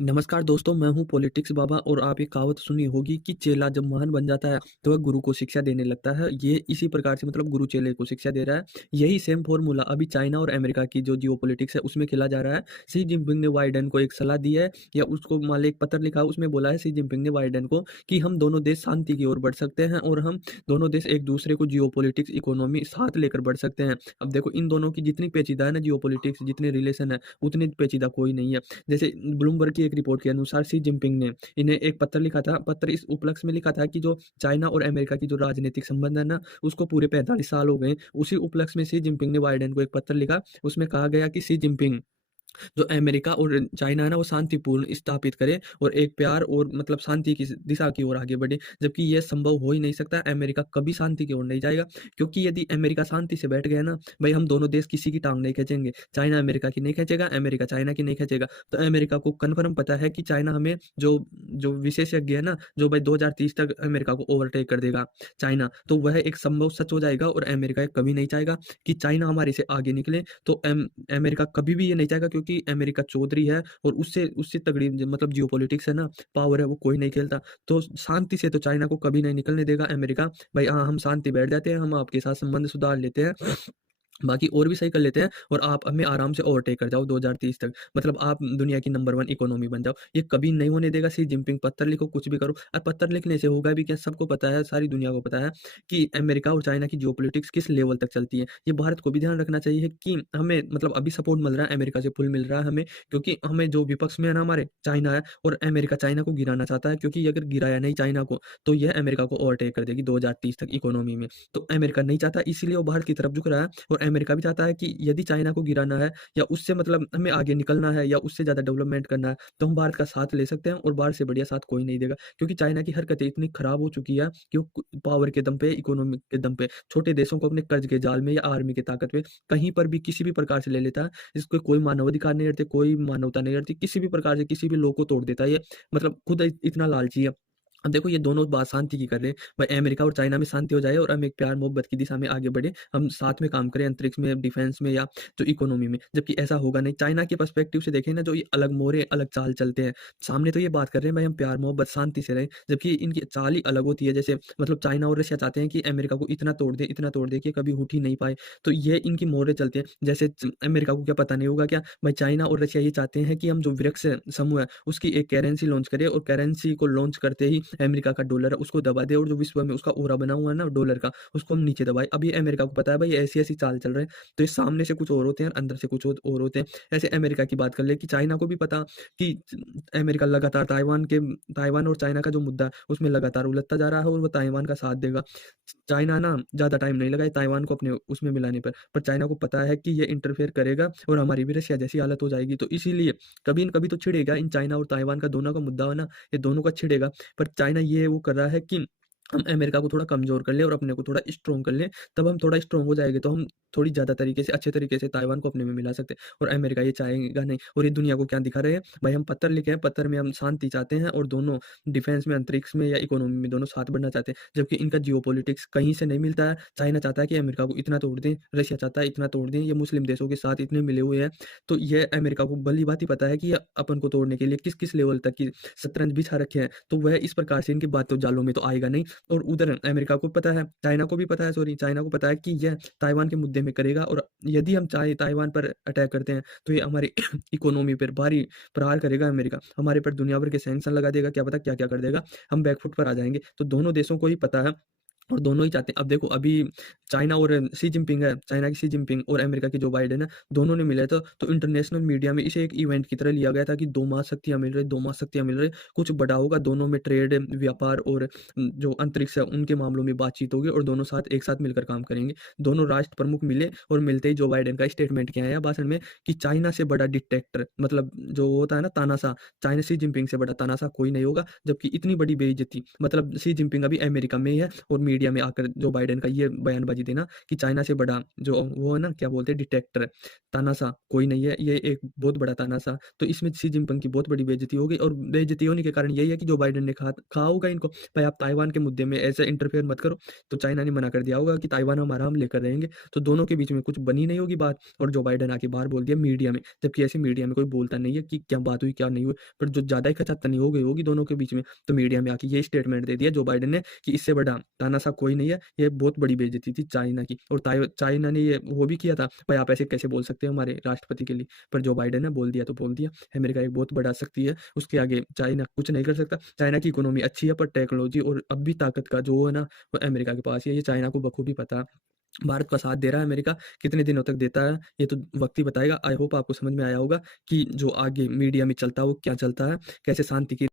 नमस्कार दोस्तों, मैं हूँ पॉलिटिक्स बाबा और आप ये कहावत सुनी होगी कि चेला जब महान बन जाता है, तो वह गुरु को शिक्षा देने लगता है। ये इसी प्रकार से मतलब गुरु चेले को शिक्षा दे रहा है। यही सेम फ़ॉर्मूला अभी चाइना और अमेरिका की जो जियोपॉलिटिक्स है, उसमें खेला जा रहा है। शी जिनपिंग ने बाइडेन को एक सलाह दी है या उसको मान लें एक पत्र लिखा है, उसमें बोला है शी जिनपिंग ने बाइडेन को कि हम दोनों देश शांति की ओर बढ़ सकते हैं और हम दोनों देश एक-दूसरे को जियोपॉलिटिक्स, इकोनॉमी साथ लेकर बढ़ सकते हैं। अब देखो इन दोनों की जितनी पेचीदा है ना जियोपॉलिटिक्स, जितने रिलेशन है, उतनी पेचीदा कोई नहीं है। जैसे ब्लूमबर्ग की एक रिपोर्ट के अनुसार शी जिनपिंग ने इन्हें एक पत्र लिखा था। पत्र इस उपलक्ष्य में लिखा था कि जो चाइना और अमेरिका की जो राजनीतिक संबंध है ना, उसको पूरे 45 साल हो गए। उसी उपलक्ष्य में शी जिनपिंग ने बाइडेन को एक पत्र लिखा। उसमें कहा गया कि शी जिनपिंग जो अमेरिका और चाइना है ना, वो शांतिपूर्ण स्थापित करे और एक प्यार और मतलब शांति की दिशा की ओर आगे बढ़े। जबकि ये संभव हो ही नहीं सकता। अमेरिका कभी शांति की ओर नहीं जाएगा, क्योंकि यदि अमेरिका शांति से बैठ गया ना, भाई हम दोनों देश किसी की टांग नहीं खींचेंगे। चाइना अमेरिका की नहीं खींचेगा, अमेरिका चाइना की नहीं खींचेगा। तो अमेरिका को कन्फर्म पता है कि चाइना हमें जो जो विशेषज्ञ है ना, जो भाई 2030 तक अमेरिका को ओवरटेक कर देगा चाइना, तो वह एक संभव सच हो जाएगा और अमेरिका कभी नहीं चाहेगा कि चाइना हमारे से आगे निकले। तो अमेरिका कभी भी ये नहीं चाहेगा, क्योंकि अमेरिका चौधरी है और उससे उससे तगड़ी मतलब जियोपॉलिटिक्स है ना, पावर है, वो कोई नहीं खेलता। तो शांति से तो चाइना को कभी नहीं निकलने देगा अमेरिका। भाई हाँ, हम शांति बैठ जाते हैं, हम आपके साथ संबंध सुधार लेते हैं, बाकी और भी सही कर लेते हैं और आप हमें आराम से ओवरटेक कर जाओ 2030 तक। मतलब आप दुनिया की नंबर 1 इकोनॉमी बन जाओ। ये कभी नहीं होने देगा शी जिनपिंग। पत्र लिखो, कुछ भी करो। पत्र लिखने से होगा भी क्या? सबको पता है, सारी दुनिया को पता है कि अमेरिका और चाइना की जियोपॉलिटिक्स किस लेवल तक चलती है। ये भारत को भी ध्यान रखना चाहिए कि हमें मतलब अभी सपोर्ट मिल रहा है, अमेरिका से फुल मिल रहा है हमें, क्योंकि हमें जो विपक्ष में है ना हमारे, चाइना है और अमेरिका चाइना को गिराना चाहता है, क्योंकि अगर गिराया नहीं चाइना को, तो यह अमेरिका को ओवरटेक कर देगी 2030 तक इकोनॉमी में। तो अमेरिका नहीं चाहता, इसीलिए वो भारत की तरफ झुक रहा है और अमेरिका भी चाहता है कि यदि चाइना को गिराना है या उससे मतलब हमें आगे निकलना है या उससे ज़्यादा डेवलपमेंट करना है, तो हम भारत का साथ ले सकते हैं और भारत से बढ़िया साथ कोई नहीं देगा। क्योंकि चाइना की हरकतें इतनी खराब हो चुकी है कि वो पावर के दम पे, इकोनॉमी के दम पे छोटे देशों को अपने कर्ज के जाल में या आर्मी की ताकत पे कहीं पर भी किसी भी प्रकार से ले लेता है। इसको कोई मानवाधिकार नहीं रखते, कोई मानवता नहीं रखती, किसी भी प्रकार से किसी भी लोग को तोड़ देता है ये। मतलब खुद इतना लालची है। अब देखो ये दोनों बात शांति की कर रहे हैं। भाई अमेरिका और चाइना में शांति हो जाए और हम एक प्यार मोहब्बत की दिशा में आगे बढ़े। हम साथ में काम करें अंतरिक्ष में, डिफेंस में या जो इकोनॉमी में। जबकि ऐसा होगा नहीं। चाइना के पर्सपेक्टिव से देखें ना, जो ये अलग मोहरे, अलग चाल चलते हैं। सामने तो ये बात कर रहे हैं भाई हम प्यार मोहब्बत शांति से रहें, जबकि इनकी चाल ही अलग होती है। जैसे मतलब चाइना और रशिया चाहते हैं कि अमेरिका को इतना तोड़ दें कि कभी उठ ही नहीं पाए। तो ये इनकी मोहरे चलते हैं। जैसे अमेरिका को क्या पता नहीं होगा क्या? भाई चाइना और रशिया ये चाहते हैं कि हम जो ब्रिक्स समूह है, उसकी एक करेंसी लॉन्च करें और करेंसी को लॉन्च करते ही अमेरिका का डॉलर है उसको दबा दे और जो विश्व में उसका ऑरा बना हुआ है ना डॉलर का, उसको हम नीचे दबाए। अब ये अमेरिका को पता है भाई ऐसी-ऐसी चाल चल रहे हैं, तो ये सामने से कुछ और होते हैं और अंदर से कुछ और होते हैं। ऐसे अमेरिका की बात कर ले कि चाइना को भी पता कि अमेरिका लगातार ताइवान और चाइना का जो मुद्दा है, उसमें लगातार उलझता जा रहा है और वो ताइवान का साथ देगा। चाइना ना ज़्यादा टाइम नहीं लगाए ताइवान को अपने उसमें मिलाने पर चाइना को पता है कि ये इंटरफेयर करेगा और हमारी भी रशिया जैसी हालत हो जाएगी। तो इसीलिए कभी न कभी तो छिड़ेगा इन चाइना और ताइवान का दोनों का मुद्दा है ना, ये दोनों का छिड़ेगा। पर चाइना ये वो कर रहा है कि हम अमेरिका को थोड़ा कमज़ोर कर लें और अपने को थोड़ा स्ट्रॉन्ग कर लें, तब हम थोड़ा स्ट्रॉन्ग हो जाएँगे, तो हम थोड़ी ज़्यादा तरीके से, अच्छे तरीके से ताइवान को अपने में मिला सकते हैं और अमेरिका ये चाहेगा नहीं। और ये दुनिया को क्या दिखा रहे हैं, भाई हम पत्र लिखे हैं, पत्र में हम शांति चाहते हैं और दोनों डिफेंस में, अंतरिक्ष में या इकोनॉमी में दोनों साथ बढ़ना चाहते हैं। जबकि इनका जियोपॉलिटिक्स कहीं से नहीं मिलता है। चाइना चाहता है कि अमेरिका को इतना तोड़ दें, रशिया चाहता है इतना तोड़ दें, ये मुस्लिम देशों के साथ इतने मिले हुए हैं। तो ये अमेरिका को भली-भाँति पता है कि ये अपन को तोड़ने के लिए किस-किस लेवल तक की शतरंज बिछा रखे हैं। तो वह इस प्रकार से इनकी बातों जालों में तो आएगा नहीं। और उधर अमेरिका को पता है, चाइना को भी पता है, सॉरी चाइना को पता है कि यह ताइवान के मुद्दे में करेगा और यदि हम चाहे ताइवान पर अटैक करते हैं, तो ये हमारी इकोनॉमी पर भारी प्रहार करेगा अमेरिका। हमारे पर दुनिया भर के सैंक्शन लगा देगा, क्या पता क्या-क्या कर देगा। हम बैकफुट पर आ जाएँगे। तो दोनों देशों को ही पता है और दोनों ही चाहते हैं। अब देखो अभी चाइना और शी जिनपिंग है, चाइना की शी जिनपिंग और अमेरिका की जो बाइडेन है, दोनों ने मिले तो इंटरनेशनल मीडिया में इसे एक इवेंट की तरह लिया गया था कि 2 महाशक्तियाँ मिल रही, 2 महाशक्तियाँ मिल रही, कुछ बड़ा होगा, दोनों में ट्रेड, व्यापार और जो अंतरिक्ष है उनके मामलों में बातचीत होगी और दोनों साथ एक साथ मिलकर काम करेंगे। दोनों राष्ट्र प्रमुख मिले और मिलते ही जो बाइडेन का स्टेटमेंट किया है भाषण में कि चाइना से बड़ा डिक्टेटर मतलब जो होता है ना तानाशाह, चाइना शी जिनपिंग से बड़ा तानाशाह कोई नहीं होगा। जबकि इतनी बड़ी बेइज्जती मतलब शी जिनपिंग अभी अमेरिका में ही है और मीडिया मीडिया में आकर जो बाइडेन का ये बयानबाजी देना कि चाइना से बड़ा जो वो है ना, क्या बोलते हैं, डिटेक्टर, तानाशाह कोई नहीं है, ये एक बहुत बड़ा तानाशाह। तो इसमें शी जिनपिंग की बहुत बड़ी बेइज्जती हो गई, और बेइज्जती होने के कारण यही है कि जो बाइडेन ने कहा कहा होगा इनको, भाई आप ताइवान के मुद्दे में ऐसे इंटरफेयर मत करो, तो चाइना ने मना कर दिया होगा कि ताइवान हमारा, हम लेकर रहेंगे। तो दोनों के बीच में कुछ बनी नहीं होगी बात, और जो बाइडेन आके बाहर बोल दिया मीडिया में, जबकि ऐसे मीडिया में कोई बोलता नहीं है कि क्या बात हुई क्या नहीं हुई, पर जो ज़्यादा ही खचातनी हो गई होगी दोनों के बीच में, तो मीडिया में आके ये स्टेटमेंट दे दिया जो बाइडेन ने कि इससे बड़ा तानाशाह कोई नहीं है, ये बहुत बड़ी बेइज्जती थी चाइना की। और चाइना ने ये वो भी किया था, भाई आप ऐसे कैसे बोल सकते हैं हमारे राष्ट्रपति के लिए, पर जो बाइडेन ने बोल दिया तो बोल दिया। अमेरिका एक बहुत बड़ा शक्ति है, उसके आगे चाइना कुछ नहीं कर सकता। चाइना की इकोनॉमी अच्छी है, पर टेक्नोलॉजी और अब भी ताकत का जो है ना, वो अमेरिका के पास ही है। ये चाइना को बखूबी पता है। भारत का साथ दे रहा है अमेरिका, कितने दिनों तक देता है ये तो वक्त ही बताएगा। आई होप आपको समझ में आया होगा कि जो आगे मीडिया में चलता है वो क्या चलता है, कैसे शांति की